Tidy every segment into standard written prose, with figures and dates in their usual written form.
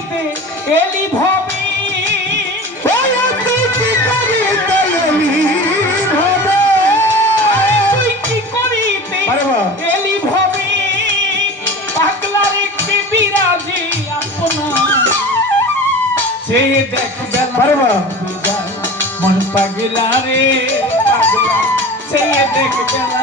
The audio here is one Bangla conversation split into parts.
করিতে এলি ভবে তুই কি করিতে এলি ভবে পাগলার একটি বিরাজে আপনা চেয়ে দেখ বেলা মন পাগলা রে পাগলা চেয়ে দেখ বেলা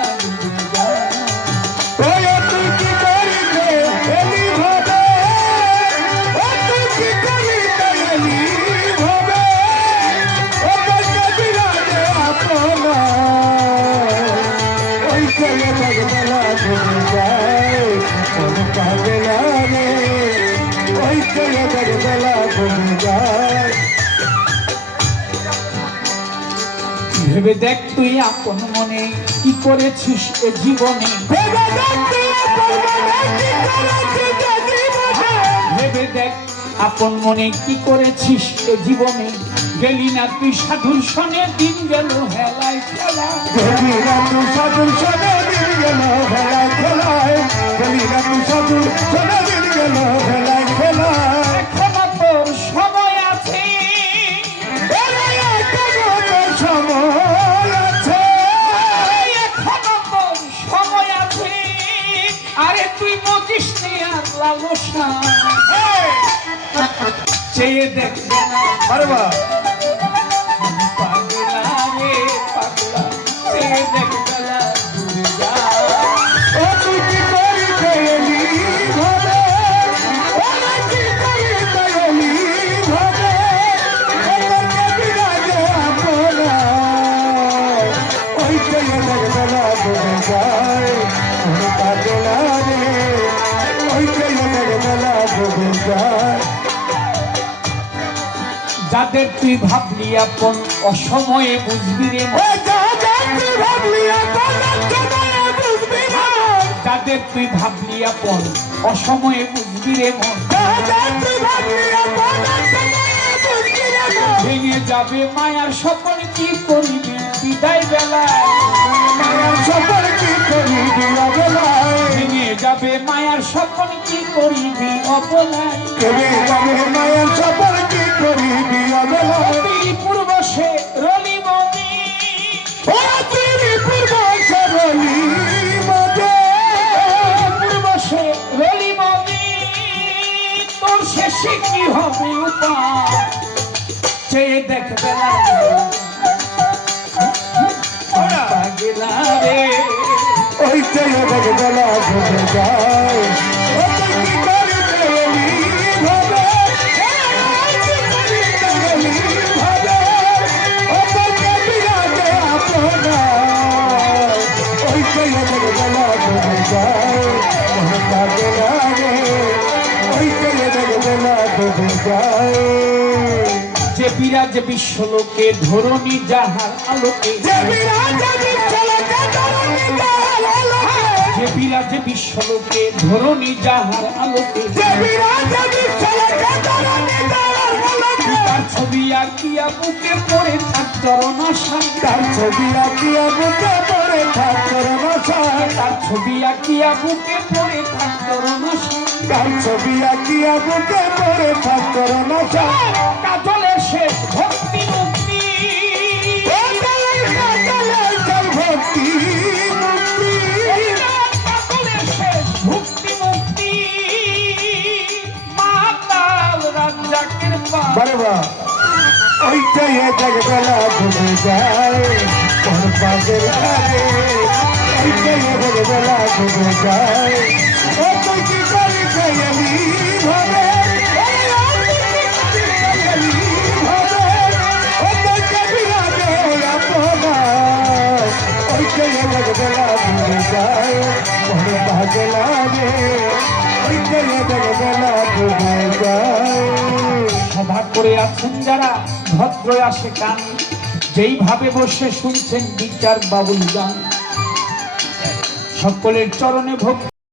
ভেবে দেখ তুই আপন মনে কি করেছিস এ জীবনে ভেবে দেখ আপন মনে কি করেছিস এ জীবনে গেলি না তুই সাধুর সনে দিন গেল হেলায় খেলা গেলি না তুই সাধুর সনে দিন গেল হেলায় খেলায় গেলি না তুই সাধুর সনে দিন গেল হেলায় খেলায় এখনো তোর সময় আছে আরে তুই মজিস নে আর লালসা চেয়ে দেখবে না পারবা পাগলা রে পাগলা চেয়ে দেখবে না তুই কি করিতে এলি ভাবে কি করিতে এলি ভাবে বিরাজে আপনা ওই চেয়ে দেখবে না বলে যায় পাগলা রে ওই চেয়ে দেখবে না বলে যায় যাদের তুই ভাবলি আপন অসময়ে বুঝবি রে যাদের তুই ভাবলি আপন অসময়ে বুঝবি রে মন ভেঙে যাবে মায়ার স্বপন কি করবি বিদায় বেলায় মায়ার স্বপন কি করিবি অবলায় ভেঙে যাবে মায়ার স্বপন কি করবি অবলায় ভেঙে যাবে মায়ার স্বপন কি করিবি অবলায় পূর্ব সে রলি মনি পূর্ব সরলি মজে পূর্ব সে রলি মনি তোর শেষে কি হবে উপায় চেয়ে দেখ বেলা পাগলা রে ওই চেয়ে দেখ বেলা ঘুরে যায় কি করিতে এলি ভাবে বিরাজে আপনা ওই চেয়ে দেখ বেলা ঘুরে যায় পাগলা রে ওই চেয়ে দেখ বেলা ঘুরে যায় যে বিরাজ বিশ্বলোকে ধরণী যাহার আলোকে যে বিরাজে বিশ্বলোকে ধরণী যাহার আলোকে তার ছবি আঁকিয়া বুকে পড়ে থাক চরণাশা তার ছবি আঁকিয়া বুকে পড়ে থাক চরণাশা তার ছবি আঁকিয়া বুকে পড়ে থাক চরণাশা তার ছবি আঁকিয়া বুকে পড়ে থাক চরণাশা কাজলের শেষ ভক্তি মুক্তি ভক্তি কাজলের শেষ ভক্তি মুক্তি মাতাল রাজ্জাকের বারবা ওইটাই জগবেলা ঘুরে যায় কোন পাগের ঘরে ওইটাই জগবেলা ঘুরে যায় ও তুই কি করি গেলি ভাবে ও তুই বিরাজে আপনা ওইটাই জগবেলা ঘুরে যায় কোন পাগের ঘরে ওইটাই জগবেলা ঘুরে যায় সভা করে আছেন যারা ভদ্র আসে কান যেইভাবে বসে শুনছেন বিচার বাবুল গান সকলের চরণে ভক্তি